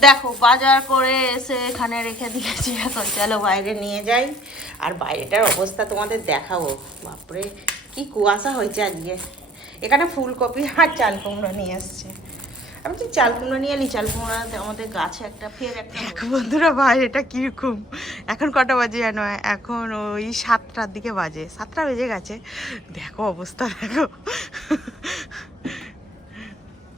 দেখো, বাজার করে এসে এখানে রেখে দিয়েছি। এখন চলো বাইরে নিয়ে যাই। আর বাইরেটার অবস্থা তোমাদের দেখাবো। বাপরে, কি কুয়াশা হয়েছে আজকে। এখানে ফুলকপি আর চাল কুমড়ো নিয়ে এসছে। আমি কি চাল কুমড়ো নিয়ে নিই চাল কুমড়ো আমাদের গাছে একটা ফের একটা বন্ধুরা ভাই এটা কীরকম? এখন কটা বাজে জানো? এখন ওই সাতটার দিকে বাজে। সাতটা বেজে গেছে। দেখো অবস্থা, দেখো।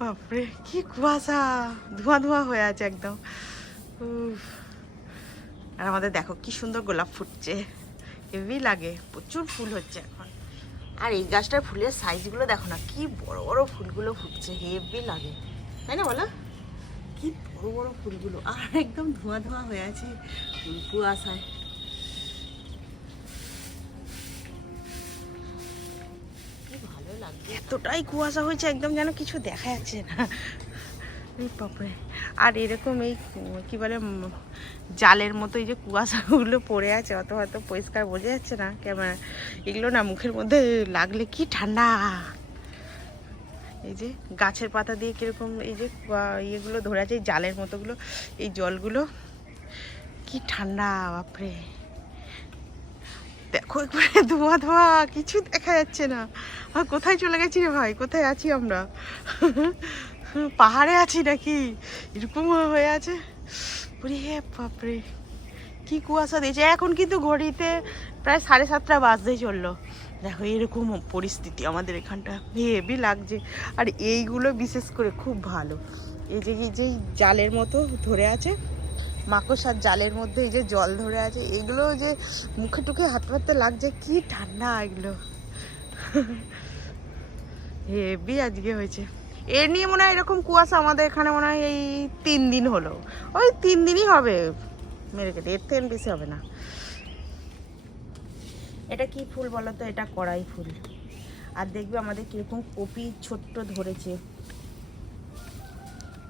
বাপরে, কি কুয়াশা। ধোঁয়া ধোঁয়া হয়ে আছে একদম। আর আমাদের দেখো কি সুন্দর গোলাপ ফুটছে। হেভি লাগে, প্রচুর ফুল হচ্ছে এখন। আর এই গাছটার ফুলের সাইজগুলো দেখো না, কি বড় বড় ফুলগুলো ফুটছে, হেভি লাগে। তাই না বলো? কি বড় বড় ফুলগুলো, আর একদম ধোঁয়া ধোঁয়া হয়ে আছে কুয়াশায়। এতটাই কুয়াশা হয়েছে, একদম যেন কিছু দেখা যাচ্ছে না। বাপরে। আর এরকম এই, কি বলে জালের মতো এই যে কুয়াশাগুলো পড়ে আছে, অত হয়তো পরিষ্কার বোঝা যাচ্ছে না। ক্যামেরা, এগুলো না মুখের মধ্যে লাগলে কি ঠান্ডা। এই যে গাছের পাতা দিয়ে কীরকম এই যে ইয়েগুলো ধরে আছে জালের মতোগুলো, এই জলগুলো, কি ঠান্ডা, বাপরে। দেখো একবারে ধোয়া ধোয়া, কিছু দেখা যাচ্ছে না। আর কোথায় চলে গেছি রে ভাই? কোথায় আছি আমরা? পাহাড়ে আছি নাকি? এরকম হয়ে আছে? হে বাপরে। কি কুয়াশা দিয়েছে। এখন কিন্তু ঘড়িতে প্রায় সাড়ে সাতটা বাজতে চলল। দেখো, এরকম পরিস্থিতি আমাদের এখানটা। হেভি লাগছে। আর এইগুলো বিশেষ করে খুব ভালো। এই যে এই যে জালের মতো ধরে আছে। মাকড়সার জালের মধ্যে এই যে জল ধরে আছে, এগুলো যে মুখে টুকে হাত পাততে লাগছে, কি ঠান্ডা এগুলো। হেভি আজকে হয়েছে। এ নিয়ে মনে হয় এরকম কুয়াশা আমাদের এখানে মনে হয় এই তিন দিন হলো। ওই তিন দিনই হবে। মেরে কেটে এর থেকে বেশি হবে না। এটা কি ফুল বলো তো? এটা কড়াই ফুল। আর দেখবে আমাদের কীরকম কপি ছোট্ট ধরেছে।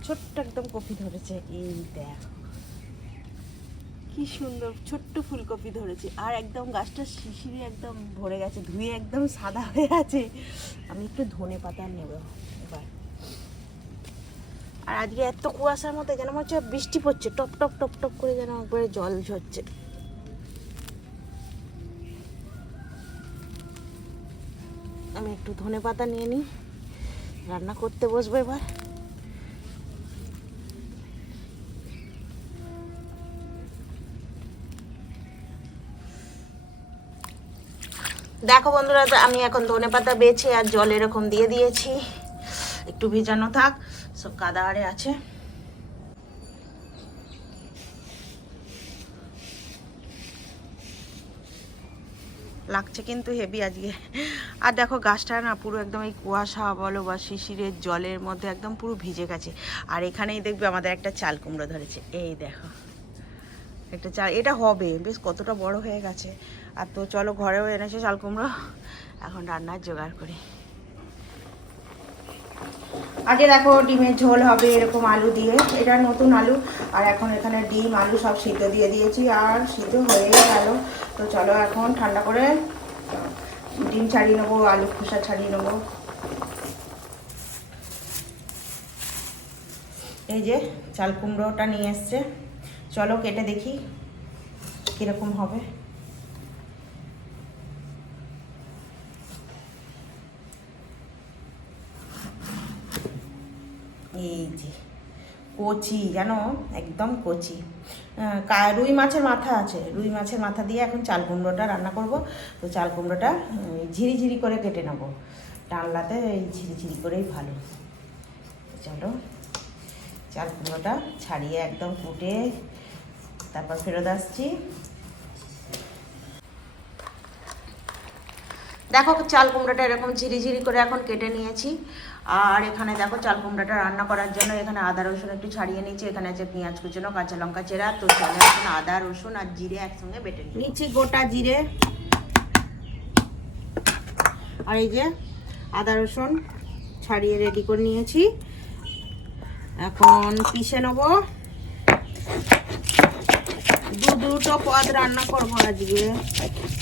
ছোট্ট একদম কপি ধরেছে। এই দেখ। কি সুন্দর, ছোট্ট ফুলকপি ধরেছে। আর একদম গাছটা শিশিরে একদম ভরে গেছে, ধুয়ে একদম সাদা হয়ে আছে। আমি একটু ধনে পাতা নেব এবার। আর আজকে এত কুয়াশার মতো যেন মনে হচ্ছে বৃষ্টি পড়ছে, টপ টপ টপ টপ করে যেন একবারে জল ঝরছে। আমি একটু ধনে পাতা নিয়ে নিই, রান্না করতে বসবো এবার। দেখো বন্ধুরা আমি এখন ধনে পাতা বেছে আর জল এরকম দিয়ে দিয়েছি। একটু ভিজানো থাক, সব কাদা আরে আছে। লাগছে কিন্তু হেভি আজকে। আর দেখো, গাছটা না পুরো একদম এই কুয়াশা বলো বা শিশিরের জলের মধ্যে একদম পুরো ভিজে গেছে। আর এখানেই দেখবে আমাদের একটা চাল কুমড়ো ধরেছে। এই দেখো। একটা চা, এটা হবে, বেশ কতটা বড় হয়ে গেছে। আর তো চলো ঘরেও এনেছে চাল কুমড়ো। এখন রান্নার জোগাড় করি। আগে দেখো ডিমের ঝোল হবে এরকম আলু দিয়ে। এটা নতুন আলু, আর এখন এখানে ডিম, আলু সব সিদ্ধ দিয়ে দিয়েছি, আর সিদ্ধ হয়ে গেল। তো চলো এখন ঠান্ডা করে ডিম ছাড়িয়ে নেব, আলু খোসা ছাড়িয়ে নেব। এই যে চাল কুমড়োটা নিয়ে এসছে। চলো কেটে দেখি কীরকম হবে। এই যে কচি জানো? একদম কচি। রুই মাছের মাথা আছে। রুই মাছের মাথা দিয়ে এখন চাল কুমড়োটা রান্না করব। তো চাল কুমড়োটা উম, ঝিরি ঝিরি করে কেটে নেব। ডালনাতে এই ঝিরি ঝিরি করেই ভালো। চলো। চাল কুমড়োটা ছাড়িয়ে একদম কুটে তারপর ফেরত আসছি। দেখো চাল কুমড়োটা এরকম ঝিরি ঝিরি করে এখন কেটে নিয়েছি। আর এখানে দেখো চাল কুমড়োটা রান্না করার জন্য এখানে আদা, রসুন একটু ছাড়িয়ে নিয়েছি। এখানে আছে পেঁয়াজ, কুচনো, কাঁচা লঙ্কা চেরা। তো চলে এখন আদা, রসুন আর জিরে একসঙ্গে বেটে। নিচ্ছি গোটা জিরে। আর এই যে আদা, রসুন ছাড়িয়ে রেডি করে নিয়েছি। এখন পিষে নেব। দু দুটো পদ রান্না করব আজকে।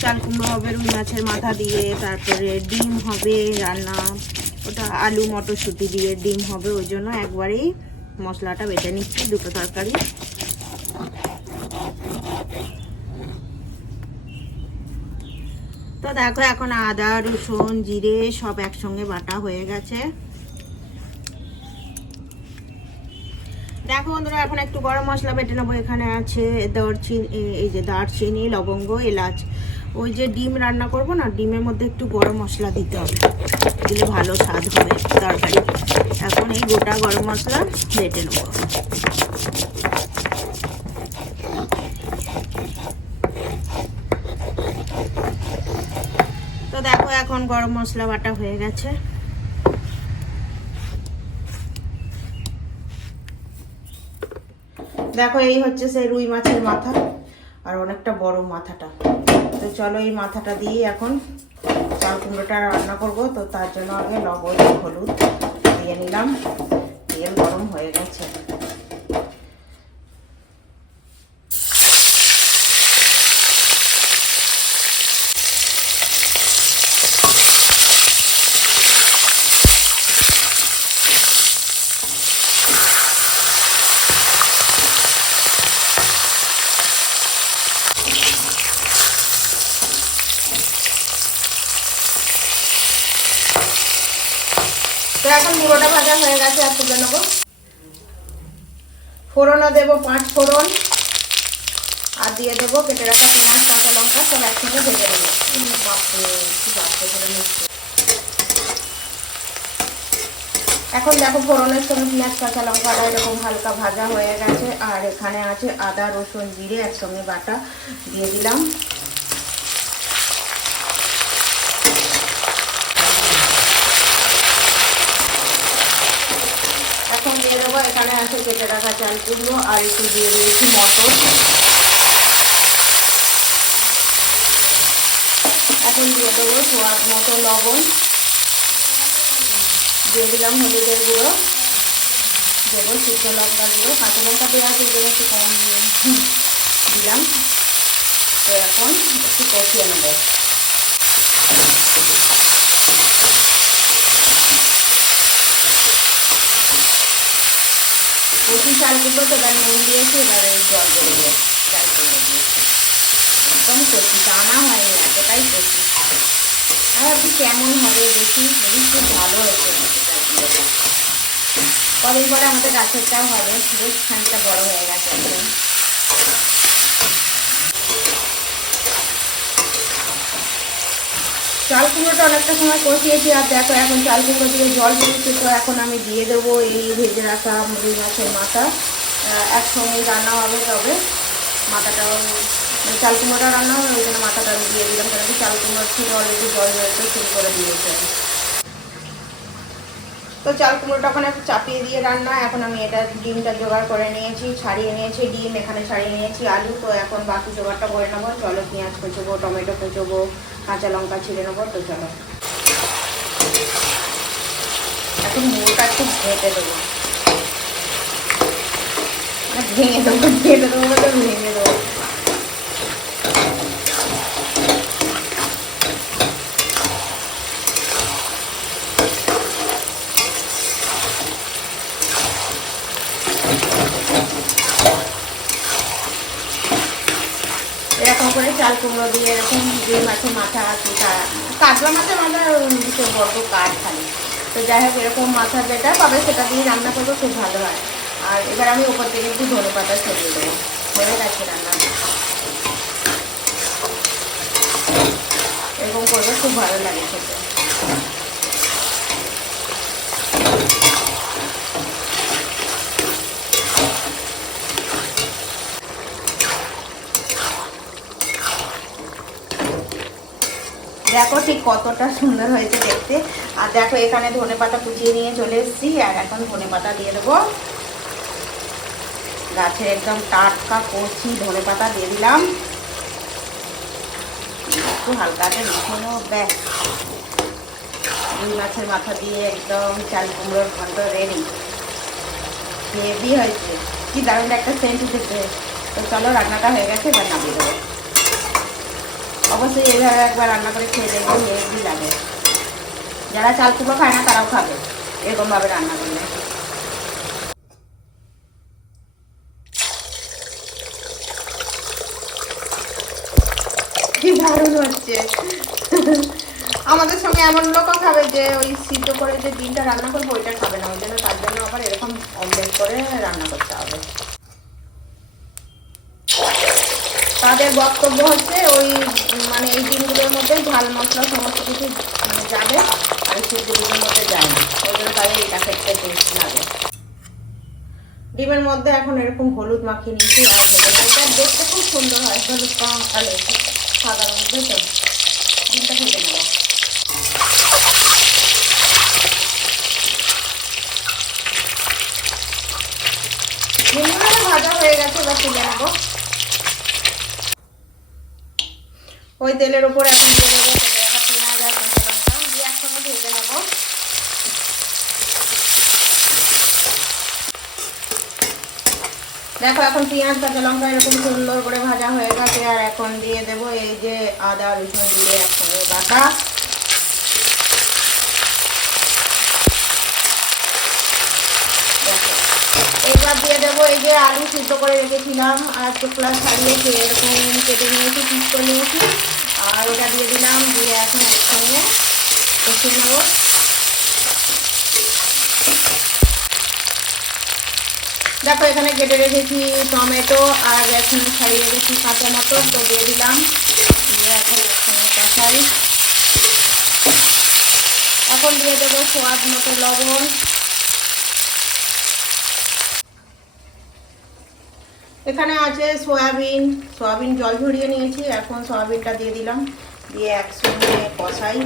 চাল কুমড়ো হবে, রুই মাছের মাথা দিয়ে, তারপরে ডিম হবে রান্না। ওটা আলু মটরশুঁটি দিয়ে ডিম হবে, ওই জন্য একবারেই মশলাটা বেটে নিচ্ছি, দুটো তরকারি। তো দেখো, এখন আদা, রসুন, জিরে সব একসঙ্গে বাটা হয়ে গেছে। দেখো বন্ধুরা, এখন একটু গরম মশলা বেটে নেব। এখানে আছে দারচিনি এই যে দারচিনি, লবঙ্গ, এলাচ। ওই যে ডিম রান্না করব না, ডিমের মধ্যে একটু গরম মশলা দিতে হবে। দিলে ভালো স্বাদ হবে তরকারি। এখন এই গোটা গরম মশলা বেটে নেব। তো দেখো, এখন গরম মশলা বাটা হয়ে গেছে। দেখো, এই হচ্ছে সেই রুই মাছের মাথা, আর অনেকটা বড় মাথাটা। তো চলো এই মাথাটা দিয়ে এখন চাল কুমড়োটা রান্না করব। তো তার জন্য আগে লবণ, হলুদ দিয়ে নিলাম। তেল গরম হয়ে গেছে। তো এখন মুড়োটা ভাজা হয়ে গেছে, আর তুলে নেব। ফোড়নও দেবো, পাঁচ ফোড়ন। আর দিয়ে দেবো কেটে রাখা পেঁয়াজ, কাঁচা লঙ্কা, সব একসঙ্গে ভেজে নিচ্ছে এখন দেখো ফোড়নের সঙ্গে পেঁয়াজ, কাঁচা লঙ্কাটা এরকম হালকা ভাজা হয়ে গেছে। আর এখানে আছে আদা, রসুন, জিরে একসঙ্গে বাটা দিয়ে দিলাম। এখন দিয়ে দেবো, এখানে আছে কেটে রাখা চাল আর একটু দিয়ে দিয়েছি মটর। এখন দিয়ে দেবো স্বাদ মতো লবণ। দিয়ে দিলাম হলুদের গুঁড়ো। দেবো শুকনো লঙ্কার গুঁড়ো, কাঁচা লঙ্কা দেওয়া আছে এগুলো একটু কম দিলাম। তো এখন একটু কষিয়ে নেব। কচি কুমড়ো তো এবার নুন দিয়েছি এবার জল দিয়ে চাল কুমড়ো একদম কচি টানা হয়নি এতটাই কচি আর আপনি কেমন হবে দেখি দেখি খুব ভালো হয়েছে চাল কদিন পরে আমাদের গাছেরটাও হবে, বেশ খানিকটা বড় হয়ে গেছে একদম। চাল কুমড়োটা অনেকটা সময় কষিয়েছি, আর দেখো এখন চাল কুমড়ো দিয়ে জল বেরিয়েছে তো এখন আমি দিয়ে দেবো এই ভেজে রাখা মুড়ি মাছের মাথা। একসঙ্গে রান্না হবে তবে। মাথাটাও মানে চাল কুমড়োটা রান্না হবে, ওই জন্য মাথাটা আমি দিয়ে দিলাম, কারণ চাল কুমড়ো থেকে অলরেডি জল বেরোতে শুরু করে দিয়েছে। তো চাল কুমড়োটা ওখানে একটু চাপিয়ে দিয়ে রান্না, এখন আমি এটা ডিমটা জোগাড় করে নিয়েছি, ছাড়িয়ে নিয়েছি, ডিম এখানে ছাড়িয়ে নিয়েছি, আলু তো এখন বাকি জোগাড়টা করে নেব, চলো পেঁয়াজ কুচোবো, টমেটো কুচোবো, কাঁচা লঙ্কা ছিঁড়ে নেব, তো চলো। এখন মুড়োটা একটু ভেটে দেবো। ভেঙে দেবো ভেঙে দেবো ভেঙে দেবো এরকম করে চাল কুমড়ো দিয়ে দুই মাছের মাথা আছে কাতলা মাছের বড় কাঠ খালি। তো যাই হোক, এরকম মাথা যেটা পাবে, সেটা দিয়ে রান্না করব, খুব ভালো হয়। আর এবার আমি ওপর থেকে একটু ধনে পাতা ছড়িয়ে দেবো। হয়ে গেছে রান্না এরকম করবে খুব ভালো লাগে খেতে। দেখো ঠিক কতটা সুন্দর হয়েছে দেখতে। আর দেখো এখানে ধনে পাতা কুচিয়ে নিয়ে চলে এসেছি, আর এখন ধনে পাতা দিয়ে দেবো। গাছের একদম টাটকা কচি ধনে পাতা দিয়ে দিলাম। একটু হালকাতে মিশিয়ে নেব, ব্যাস। রুই মাছের মাথা দিয়ে একদম চাল কুমড়োর ঘন্ট রেডি হেভি হয়েছে। কি দারুণ একটা সেন্ট উঠেছে। তো চলো রান্নাটা হয়ে গেছে, এবার নামিয়ে দেবো। অবশ্যই এইভাবে একবার রান্না করে খেয়ে দেখবেন হেভি লাগে। যারা চাল কুমড়ো খায় না, তারাও খাবে। এরকমভাবে রান্না করলে। দারুণ হচ্ছে। আমাদের সঙ্গে এমন লোকও খাবে যে ওই সিদ্ধ করে যে দিনটা রান্না করব, ওইটা খাবে না। ওই জন্য তার জন্য আবার এরকম অমলেট করে রান্না করতে হবে। তাদের বক্তব্য হচ্ছে ওই মানে এই ডিমগুলোর মধ্যে ঝাল মশলা সমস্ত কিছু মানে যাবে, আর সিদ্ধ ডিমের মধ্যে যায় না। ওই জন্য তাদের এটা খেতে টেস্ট লাগে। ডিমের মধ্যে এখন এরকম হলুদ মাখিয়ে নিয়েছি, আর এটা দেখতে খুব সুন্দর হয় হলুদ কালার সাদার মধ্যে তো ডিমটা নেব। ডিমগুলো ভাজা হয়ে গেছে, এবার তুলে নেব। ওই তেলের উপর এখন দিয়ে দেবো নেব। দেখো, এখন পেঁয়াজ কাঁচা লঙ্কা এরকম সুন্দর করে ভাজা হয়ে গেছে, আর এখন দিয়ে দেবো এই যে আদা রসুন দিয়ে একসঙ্গে বাটা দেখো এবার দিয়ে দেবো এই যে আলু সিদ্ধ করে রেখেছিলাম, আর টুকরা ছাড়িয়ে এরকম কেটে নিয়েছি, পিস করে নিয়েছি, আর ওটা দিয়ে দিলাম, দিয়ে এখন একসঙ্গে কষিয়ে নেব। দেখো, এখানে কেটে রেখেছি টমেটো, আর এখন ছাড়িয়ে রেখেছি কাঁচা মটর তো দিয়ে দিলাম, দিয়ে এখন একসঙ্গে কষাই। এখন দিয়ে দেবো স্বাদ মতো লবণ এখানে আছে সয়াবিন সয়াবিন জল ঝরিয়ে নিয়েছি, এখন সয়াবিনটা দিয়ে দিলাম। দিয়ে একসঙ্গে কষাই।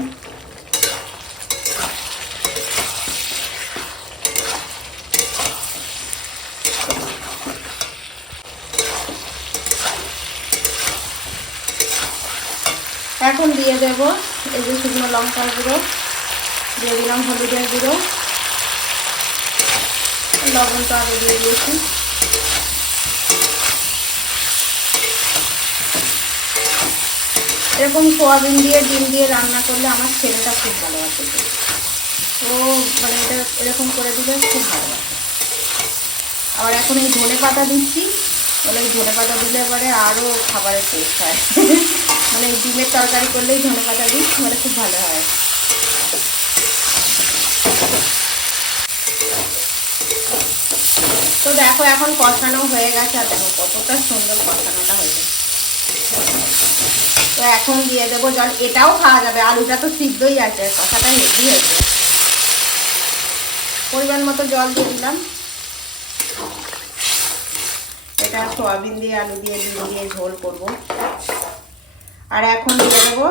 এখন দিয়ে দেব এই যে শুকনো লঙ্কার গুঁড়ো, দিয়ে দিলাম হলুদের গুঁড়ো। লবণটা আগে দিয়ে দিয়েছি। এরকম সোয়াবিন দিয়ে, ডিম দিয়ে রান্না করলে আমার ছেলেটা খুব ভালোবাসে। ও মানে এটা এরকম করে দিলে খুব ভালোবাসে। আবার এখন এই ধনে পাতা দিচ্ছি বলে এই ধনে পাতা দিলে পরে আরও খাবারের টেস্ট হয়। মানে এই ডিমের তরকারি করলেই ধনে পাতা দিই মানে খুব ভালো হয়। তো দেখো এখন কষানো হয়ে গেছে, আর দেখো কতটা সুন্দর কষানোটা হয়েছে। তো এখন দিয়ে দেবো জল। এটাও খাওয়া যাবে, আলুটা তো সিদ্ধই আছে কষাটা হেভি হয়েছে। পরিমাণ মতো জল দিয়ে দিলাম। এটা সয়াবিন দিয়ে, আলু দিয়ে, ডিম দিয়ে ঝোল করব। আর এখন দিয়ে দেবো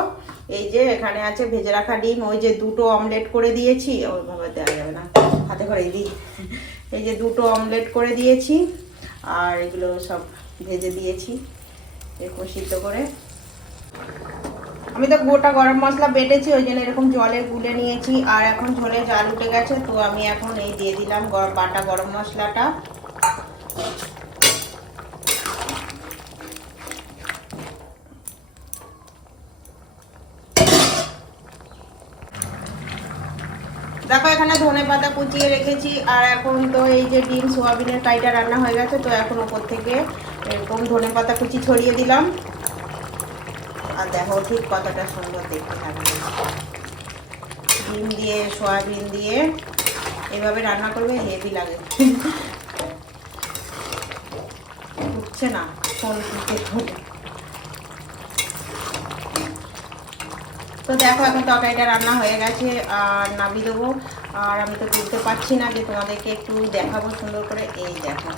এই যে এখানে আছে ভেজে রাখা ডিম, ওই যে দুটো অমলেট করে দিয়েছি। ওইভাবে দেওয়া যাবে না, হাতে করে দিই। এই যে দুটো অমলেট করে দিয়েছি, আর এগুলো সব ভেজে দিয়েছি, এরকম সিদ্ধ করে। আমি তো গোটা গরম মশলা বেটেছি, ওই জন্য এরকম জলে গুলে নিয়েছি, আর এখন ঝোলে জাল উঠে গেছে, তো আমি এখন এই দিয়ে দিলাম বাটা গরম মশলাটা। দেখো, এখানে ধনে পাতা কুচিয়ে রেখেছি, আর এখন তো এই যে ডিম, সোয়াবিনের কাইটা রান্না হয়ে গেছে, তো এখন ওপর থেকে এরকম ধনে পাতা কুচি ছড়িয়ে দিলাম। আর দেখো ঠিক কতটা সুন্দর দেখতে লাগবে ডিম দিয়ে, সয়াবিন দিয়ে এভাবে রান্না করবে, হেভি লাগে। উঠছে না, ফোন তো দেখো এখন তরকারিটা রান্না হয়ে গেছে, আর নামিয়ে দেবো। আর আমি তো তুলতে পারছি না যে তোমাদেরকে একটু দেখাবো সুন্দর করে। এই দেখো।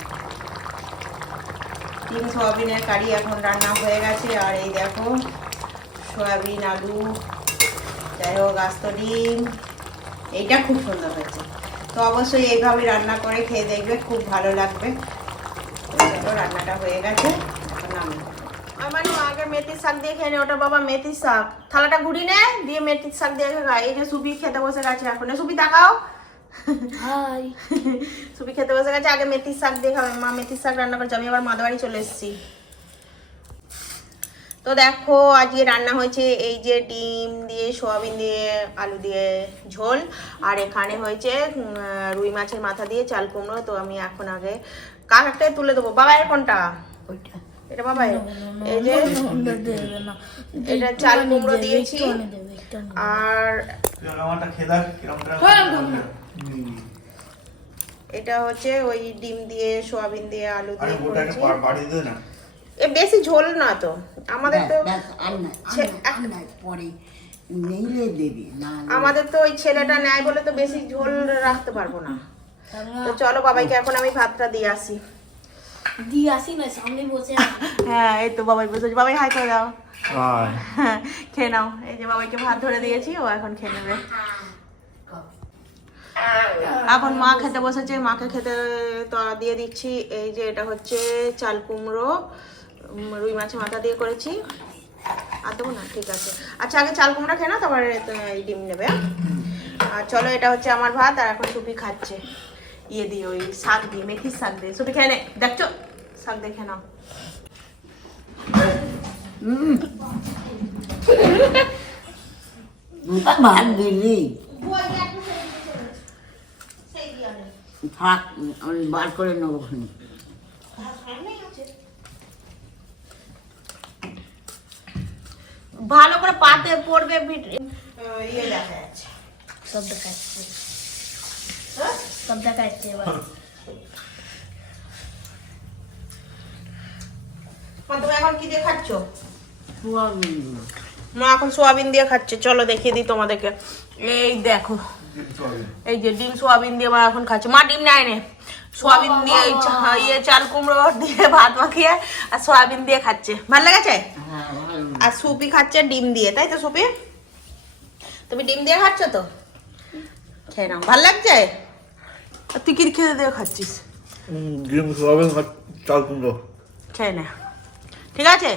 ডিম, সয়াবিনের কারি এখন রান্না হয়ে গেছে, আর এই দেখো সয়াবিন আলু যাই হোক আস্ত ডিম। এইটা খুব সুন্দর হয়েছে। তো অবশ্যই এইভাবে রান্না করে খেয়ে দেখবে খুব ভালো লাগবে। চলো রান্নাটা হয়ে গেছে। এখন নামি আমার আগে মেথির শাক দিয়ে খেয়ে নে ওটা বাবা মেথির শাক। থালাটা ঘুরি নে দিয়ে মেথির শাক দিয়ে খাই এই যে সুবি খেতে বসে গেছে এখন। সুবি তাকাও। হাই। সুবি খেতে বসে গেছে আগে মেথির শাক দিয়ে খাবে মা মেথির শাক রান্না করছে আমি আবার মাদাবাড়ি চলে এসেছি। তো দেখো আজকে রান্না হয়েছে এই যে ডিম দিয়ে সোয়াবিন দিয়ে আলু দিয়ে ঝোল। আর এখানে হয়েছে রুই মাছের মাথা দিয়ে চাল কুমড়ো। তো আমি এখন আগে কাক একটা তুলে দেবো। বাবা এর কোনটা? ওইটা। এটা বাবা এই যে এটা চাল কুমড়ো দিয়েছি। আর হ্যাঁ। এটা হচ্ছে ওই ডিম দিয়ে সোয়াবিন দিয়ে আলু দিয়ে করেছি। এ বেশি ঝোল না তো। আমাদের তো পরে নেইলে দেবে না আমাদের তো ওই ছেলেটা নেয় বলে তো বেশি ঝোল রাখতে পারব না। তো চলো বাবাইকে এখন আমি ভাতটা দিয়ে আসি। দিয়ে আসি না সামনে বসে হ্যাঁ এই তো বাবাই বসেছে বাবাই হাই করে দাও। হ্যাঁ, খেয়ে নাও। এই যে বাবাইকে ভাত ধরে দিয়েছি ও এখন খেয়ে নেবে। এখন মা খেতে বসেছে মাকে খেতে তো দিয়ে দিচ্ছি। এই যে এটা হচ্ছে চাল কুমড়ো রুই মাছের মাথা দিয়ে করেছি। আর দেবো না ঠিক আছে। আচ্ছা আগে চাল কুমড়া খেয়ে না তারপরে ডিম নেবে হ্যাঁ? আর চলো এটা হচ্ছে আমার ভাত আর এখন সুপি খাচ্ছে। ইয়ে দিয়ে ওই শাক দিয়ে মেথির শাক দিয়ে। সুপি খেয়ে নে দেখছ? শাক দেখে নাও। ভাত দিলি। থাক আমি বার করে নেব ভালো করে পাতে পড়বে ইয়ে দেখা যাচ্ছে। সব দেখাচ্ছে। সব দেখাচ্ছে এবার। মা, তুমি এখন কি দিয়ে খাচ্ছ? সোয়াবিন। মা এখন সোয়াবিন দিয়ে খাচ্ছে। চলো দেখিয়ে দিই তোমাদেরকে। এই দেখো। এই যে ডিম সোয়াবিন দিয়ে মা এখন খাচ্ছে। মা ডিম নেয় নে। সোয়াবিন দিয়ে ইয়ে চাল কুমড়ো দিয়ে ভাত মাখিয়ে আর সোয়াবিন দিয়ে খাচ্ছে। ভালো লেগেছে? হ্যাঁ আর সুপি খাচ্ছে ডিম দিয়ে তাই তো সুপি? তুমি ডিম দিয়ে খাচ্ছ তো? খেয়ে নাও ভালো লাগছে? আর তুই কি খেতে দিয়ে খাচ্ছিস? ডিম সোয়াবিন চাল কুমড়ো। খেয়ে না। ঠিক আছে?